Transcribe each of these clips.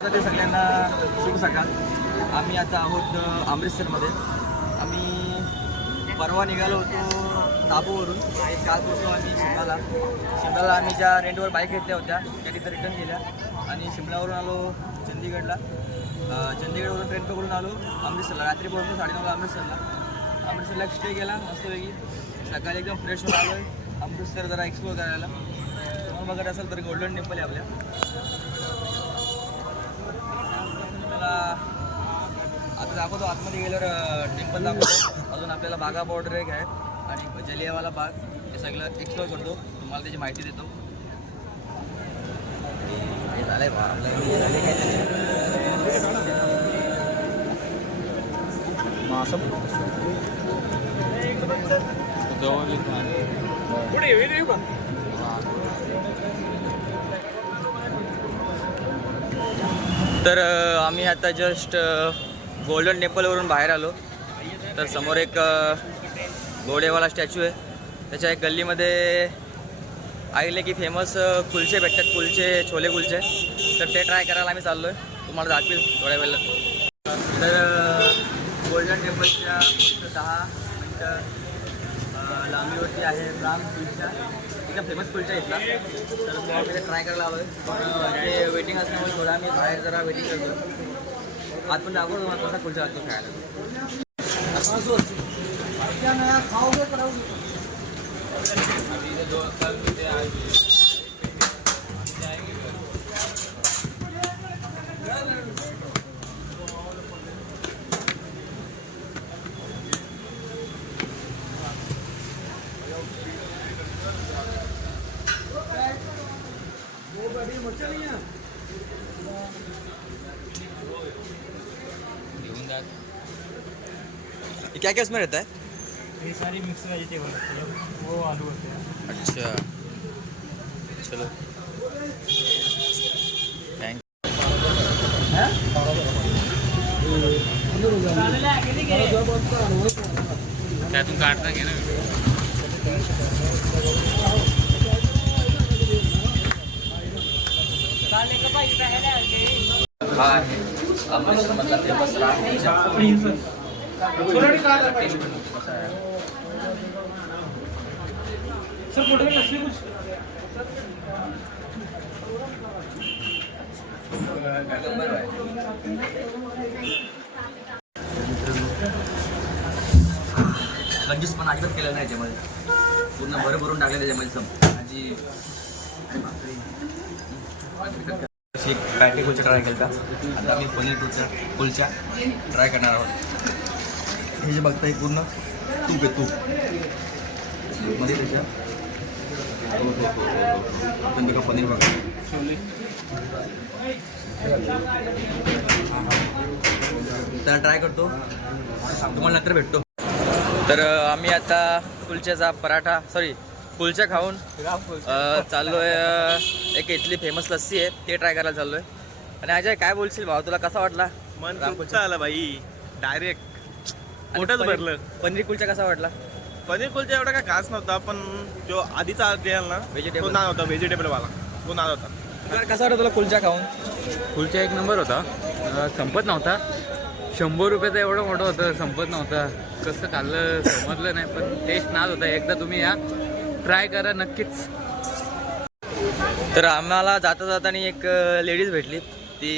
ते सगळ्यांना शुभ सकाळ. आम्ही आता आहोत अमृतसरमध्ये. आम्ही परवा निघालो होतो ताबूवरून. काल पोहोचलो आम्ही शिमलाला. आम्ही ज्या रेंटवर बाईक घेतल्या होत्या त्या तिथं रिटर्न केल्या आणि शिमलावरून आलो चंदीगडला. चंदीगडवरून ट्रेन पकडून आलो अमृतसरला. रात्री पोहोचलो 9:30ला अमृतसरला एक स्टे केला मस्तपैकी. सकाळी एकदम फ्रेश होऊन आलो आहे अमृतसर जरा एक्सप्लोर करायला. तुम्हाला बघत असेल तर गोल्डन टेम्पल आहे आपल्या. आता दाखवतो आतमध्ये गेल्यावर टेम्पल दाखवतो. अजून आपल्याला बागा बॉर्डर एक आहे आणि जलियावाला बाग हे सगळं एक्सप्लोर करतो. तुम्हाला त्याची माहिती देतो. झालंय तर आम्ही आता जस्ट गोल्डन टेम्पलवरून बाहेर आलो. तर समोर एक घोडेवाला स्टॅच्यू आहे. त्याच्या एक गल्लीमध्ये ऐकले की फेमस कुलचे भेटतात, कुलचे छोले कुलचे. तर ते ट्राय करायला आम्ही चाललो आहे. तुम्हाला दाखवेल थोड्या वेळेला. तर गोल्डन टेम्पलच्या 10 मिनटं लांबीवरती आहे राम कुलचा. एकदम फेमस कुलचा इथला. तर तुम्हाला ट्राय करायला आलो आहे. ते वेटिंग असल्यामुळे थोडा आम्ही बाहेर जरा वेटिंग करतो. आत पण दाखवतो तुम्हाला कसा कुलचा लागतो खायला. क्या क्या उसमें रहता है? ये सारी मिक्स वेजिटेबल होती है, वो आलू होते हैं। अच्छा चलो थैंक क्या तुम काटना क्या ना. हा आहे अमृतसरमधला फेमस राम. कंजूस पण अजिबात केलं नाही याच्यामध्ये. पूर्ण भरून टाकलं त्याच्यामध्ये भाजी. एक पॅटी कुलचा ट्राय केला. आता आम्ही पनीर कुलचा ट्राय करणार आहोत. हे जे बघताय पूर्ण तूप आहे, तूप मध्ये त्याच्या बघा पनीर बघा. तर ट्राय करतो, तुम्हाला नंतर भेटतो. तर आम्ही आता कुलच्याचा पराठा कुलचा खाऊन चाललो आहे. एक इथली फेमस लस्सी आहे ते ट्राय करायला चाललो आहे. आणि अजय काय बोलशील भाऊ, तुला कसा वाटला? मन कुलचा आला भाई, डायरेक्ट पोटच भरलं. पनीर कुलचा कसा वाटला? पनीर कुलचा एवढा काय खास नव्हता, पण जो आधीचा द्याल ना व्हेजिटेबल नाद होता, व्हेजिटेबल वाला तो नाद होता. कसा वाटला तुला कुलचा खाऊन? कुलचा एक नंबर होता. संपत नव्हता. 100 रुपयाचा एवढं मोठं होतं, संपत नव्हता. कसं खाल्लं समजलं नाही, पण टेस्ट नाद होता. एकदा तुम्ही या ट्राय करा नक्कीच. तर आम्हाला जाता जाताना एक लेडीज भेटली. ती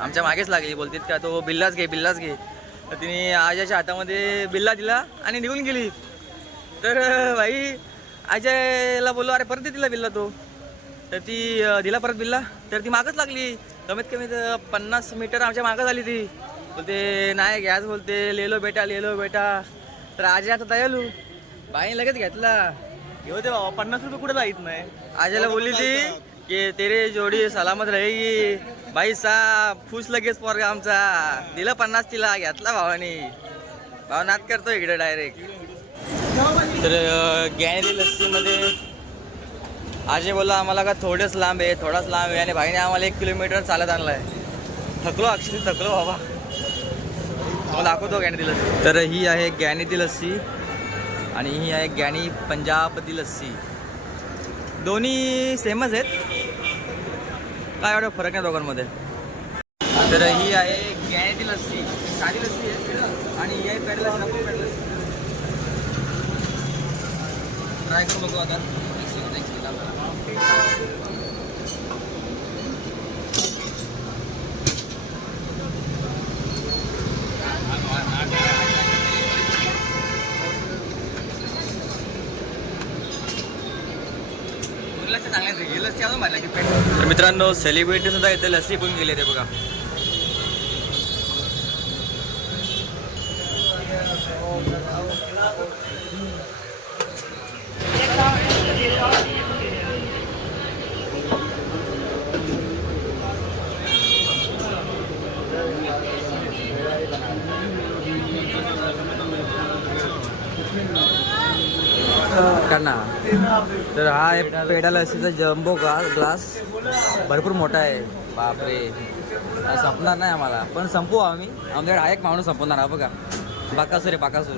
आमच्या मागेच लागली. बोलतीत का तो बिल्लाच घे. तर तिने आजयच्या हातामध्ये बिल्ला दिला आणि निघून गेली. तर भाई अजयला बोललो अरे परत दे तिला बिल्ला तो. तर ती दिला परत बिल्ला. तर ती मागच लागली. कमीत कमी 50 मीटर आमच्या मागं झाली ती. बोलते नाही गॅस, बोलते लेलो बेटा. तर अजय आता दयालू बाईने लगेच घेतला. घेऊ दे बाबा, 50 रुपये कुठे जायत नाही. आजयला बोलली ती की तेरे जोडी सलामत रहेगी बाई साहेब. खुश लगेच पोरगा आमचा. दिलं 50 तिला, घेतला भावानी. भाव नाद करतो इकडे डायरेक्ट. तर गॅनेरी लस्सीमध्ये अजय बोलला आम्हाला का थोडाच लांब आहे आणि भाईने आम्हाला 1 किलोमीटर चालत आणलं आहे. थकलो बाबा. तुम्हाला दाखवतो गॅनेरी लस्सी. तर ही आहे गॅनेरी लस्सी आणि ही आहे गॅनी पंजाबी लस्सी. दोन्ही सेमच आहेत, काय एवढा फरक नाही दोघांमध्ये. तर ही आहे गॅयची लस्सी, साधी लस्सी आहे आणि ही आहे पेड लस्सी, नको पेड लस्सी. ट्राय करून बघू आता. तर मित्रांनो सेलिब्रिटी सुद्धा इथे लस्सी पिऊन गेले ते बघा. तर हा आहे पेढा लस्सीचा जम्बो ग्लास, भरपूर मोठा आहे. बापरे, संपणार नाही आम्हाला, पण संपू आम्ही. आमच्याकडे हा एक माणूस संपवणार. हा बघा, बाकासूर आहे, बाकासूर.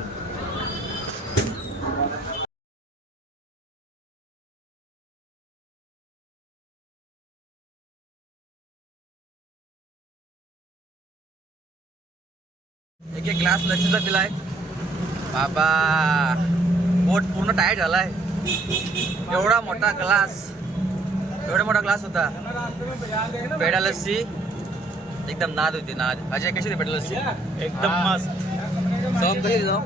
एक ग्लास लस्सीचा पिलाय बाबा, पोट पूर्ण टाईट झालाय. एवढा मोठा ग्लास होता. पेढा लस्सी एकदम नाद होती, नाद. अजय कशी होती पेढा लस्सी? एकदम मस्त. सहन कशी जाऊ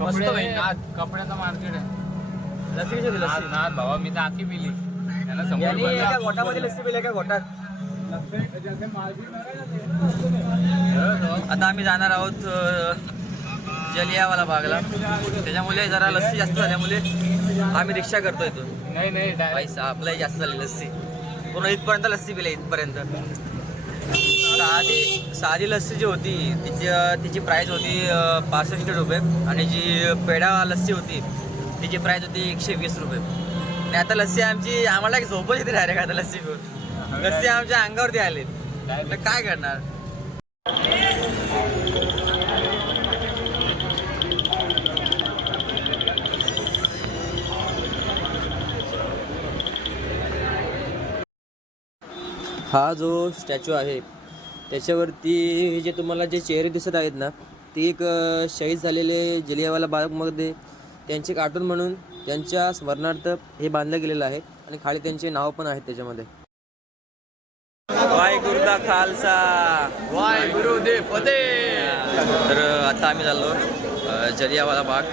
मस्त भाई, नाद कपड्याचं मार्केट आहे. लस्सी कशी होती? लस्सी नाद भावा, मी तर आखी पिली. त्याला यानी समोर एका गोटामध्ये लस्सी पिली, एका गोटात. आता आम्ही जाणार आहोत जलियावाला बागला. त्याच्यामुळे जरा लस्सी जास्त झाल्यामुळे आम्ही रिक्षा करतोय तो. नाही पैसा आपलाही जास्त झाली लस्सी. पूर्ण इथपर्यंत लस्सी पिली, इथपर्यंत. साधी लस्सी जी होती तिची प्राईस होती 65 रुपये आणि जी पेढा लस्सी होती तिची प्राईस होती 120 रुपये. आणि आता लस्सी आम्हाला एक झोपच येते डायरेक्ट. आता लस्सी पिऊन लस्सी आमच्या अंगावरती आली, तर काय करणार. हा जो स्टॅच्यू आहे त्याच्यावरती जे तुम्हाला जे चेहरे दिसत आहेत ना, ते एक शहीद झालेले जलियावाला बागमध्ये त्यांचे एक आठवण म्हणून त्यांच्या स्मरणार्थ हे बांधलं गेलेलं आहे आणि खाली त्यांचे नाव पण आहेत त्याच्यामध्ये. वाहेगुरु दा खालसा, वाहेगुरु दे फतेह. तर आता आम्ही चाललो जलियावाला बाग.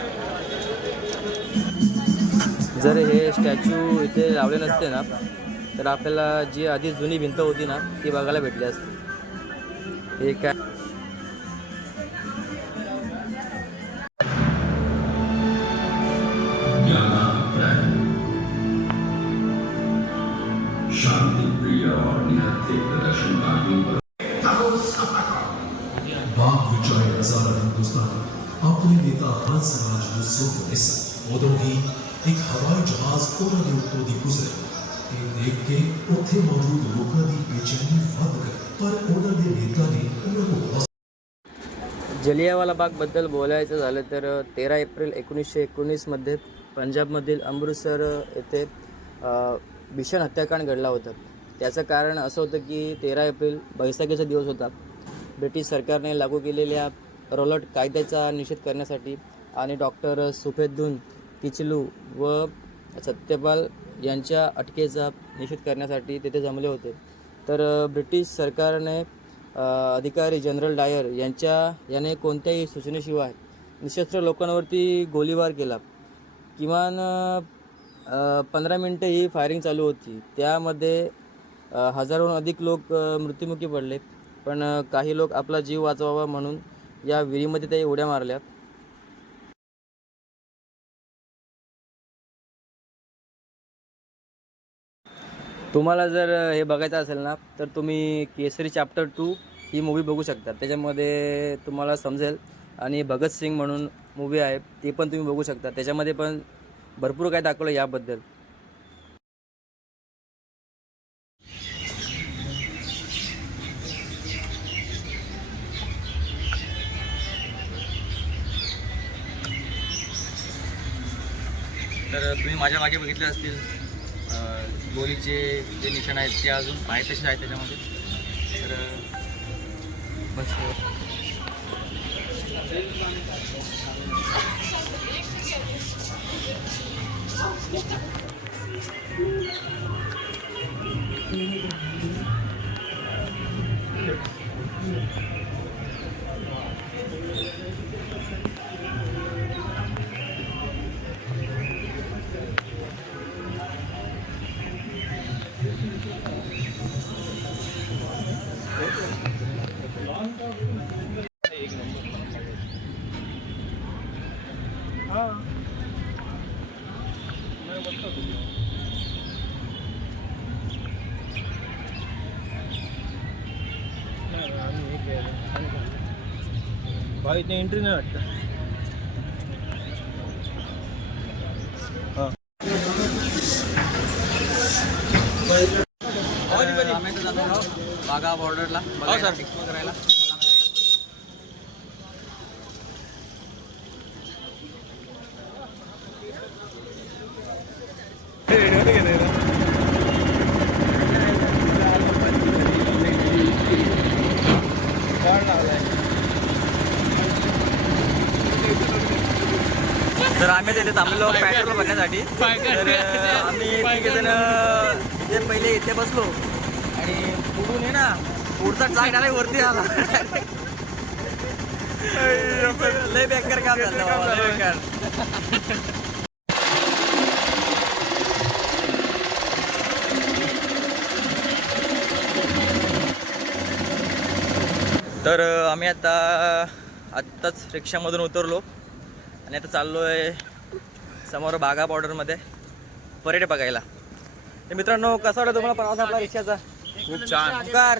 जर हे स्टॅच्यू इथे लावले नसते ना, तर आपल्याला जी आधी जुनी भिंत होती ना ती बघायला भेटली असते. हे काय बाग विजय नजारा हिंदुस्तान अपने नेता हंस राज मुझसे उदों ही एक हवाई जहाज ਉਹਨਾਂ ਦੇ ਉੱਤੋਂ ਦੀ ਗੁਜ਼ਰੇ ਤੇ ਦੇਖ ਕੇ ਉੱਥੇ ਮੌਜੂਦ ਲੋਕਾਂ ਦੀ ਬੇਚੈਨੀ ਵੱਧ ਗਈ ਪਰ ਉਹਨਾਂ ਦੇ ਨੇਤਾ ਨੇ ਉਹਨਾਂ ਨੂੰ जलियावाला बागबद्दल बोलायचं झालं तर 13 एप्रिल 1919 मध्ये पंजाबमधील अमृतसर येथे भीषण हत्याकांड घडला होता. त्याचं कारण असं होतं की 13 एप्रिल बैसाखीचा दिवस होता. ब्रिटिश सरकारने लागू केलेल्या रॉलट कायद्याचा निषेध करण्यासाठी आणि डॉक्टर सुफेद्दीन किचलू व सत्यपाल यांच्या अटकेचा निषेध करण्यासाठी तिथे जमले होते. तर ब्रिटिश सरकारने अधिकारी जनरल डायर याने कोणत्याही सूचनेशिवाय निशस्त्र लोकांवरती गोळीबार केला. किमान 15 मिनटं ही फायरिंग चालू होती. त्यामध्ये हजारोहून अधिक लोक मृत्युमुखी पडले, पण काही लोक आपला जीव वाचवावा म्हणून या विहिरीमध्ये ते उड्या मारल्या. तुम्हाला जर हे बघायचं असेल ना तर तुम्ही केसरी चॅप्टर 2 ही मूवी बघू शकता. त्याच्यामध्ये तुम्हाला समजेल. आणि भगतसिंग म्हणून मूवी आहे ती पण तुम्ही बघू शकता. त्याच्यामध्ये पण भरपूर काय दाखवलं याबद्दल. तर तुम्ही माझ्या मागे बघितले असतील गोलीचे जे निशाण आहेत ते अजून आहेत तसेच आहेत त्याच्यामध्ये. तर भाई इतनी एंट्री नहीं वाटतं. आम्ही तर जातो बागा बॉर्डरला हो सर. एक्सप्लोर करायला. तर आम्ही तिथे थांबलो पेट्रोल भरण्यासाठी. तर आम्ही तिघेजण तिथे पहिले इथे बसलो आणि पुढून आहे ना पुढचा ट्रक डायरेक्ट वरती आला. लय बेकार काम झालं बाबा, लय बेकार. तर आम्ही आत्ताच रिक्षामधून उतरलो आणि आता चाललो आहे समोर बागा बॉर्डरमध्ये परेड बघायला. तर मित्रांनो, कसा वाटला तुम्हाला प्रवास आपला रिक्षाचा? खूप छान. ओंकार,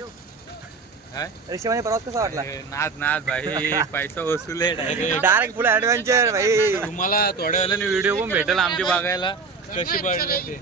काय? रिक्षामध्ये प्रवास कसा वाटला? नाद नाद भाई, पैसा वसूल आहे डायरेक्ट. डायरेक्ट फुल ॲडव्हेंचर भाई. तुम्हाला थोड्या वेळाने व्हिडिओ पण भेटेल आमची बघायला कशी पडली ते.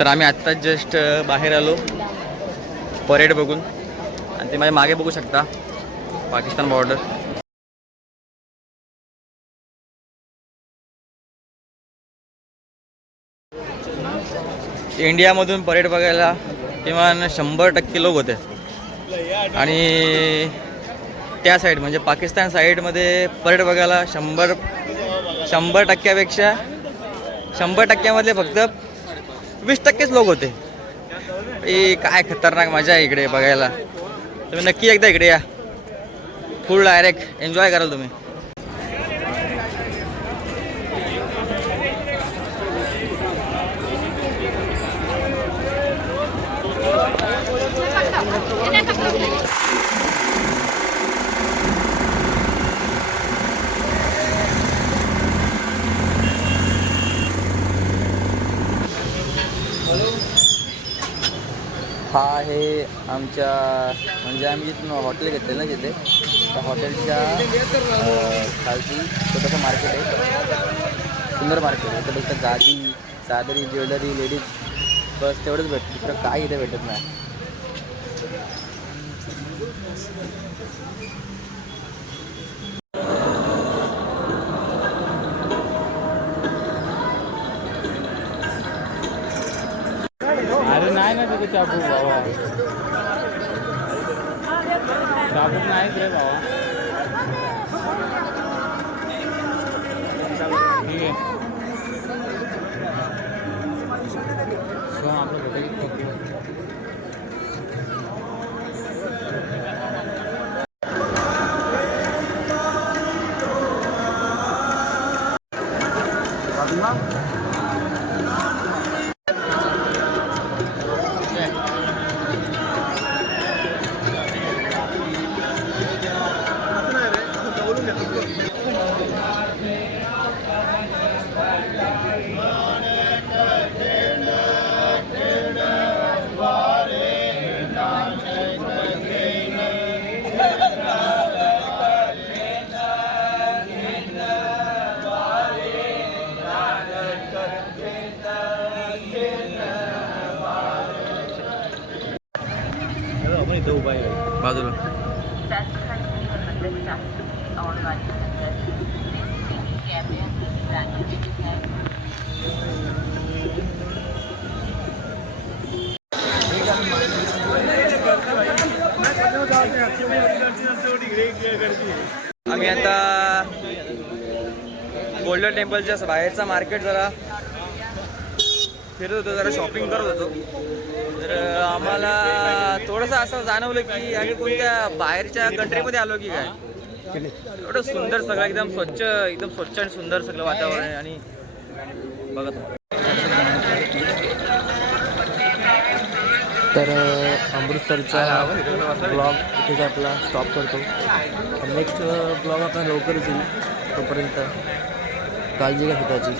तर आम्ही आत्ताच जस्ट बाहेर आलो परेड बघून आणि ते माझ्या मागे बघू शकता पाकिस्तान बॉर्डर. इंडियामधून परेड बघायला किमान 100% लोक होते आणि त्या साईड म्हणजे पाकिस्तान साईडमध्ये परेड बघायला 100%पेक्षा 100%मधले फक्त 20%च लोक होते. काय खतरनाक मजा आहे इकडे बघायला. तुम्ही नक्की एकदा इकडे या, फुल डायरेक्ट एन्जॉय कराल तुम्ही. हा आहे आमच्या म्हणजे आम्ही जिथून हॉटेल घेतलं ना तिथे त्या हॉटेलच्या खालती छोटंसं मार्केट आहे, सुंदर मार्केट आहे. त्यापेक्षा गादी चादरी ज्वेलरी लेडीज बस तेवढंच भेटतं, दुसरं काही इथे भेटत नाही. अरे नाही ना तिथे चाकू बाबा, चाकू नाहीच रे बाबा. ठीक आहे आपलं बाजूला आम्ही आता गोल्डन टेम्पलच्या बाहेरचा मार्केट जरा फिरत होतो, जरा शॉपिंग करत होतो. तर आम्हाला थोडंसं असं जाणवलं की आम्ही कोणत्या बाहेरच्या कंट्रीमध्ये आलो की काय. एवढं सुंदर सगळं, एकदम स्वच्छ आणि सुंदर सगळं वातावरण आहे. आणि बघत तर अमृतसरचा ब्लॉग इथेच आपला स्टॉप करतो. नेक्स्ट ब्लॉग आपण लवकरच येईल. तोपर्यंत काळजी घ्या स्वतःची.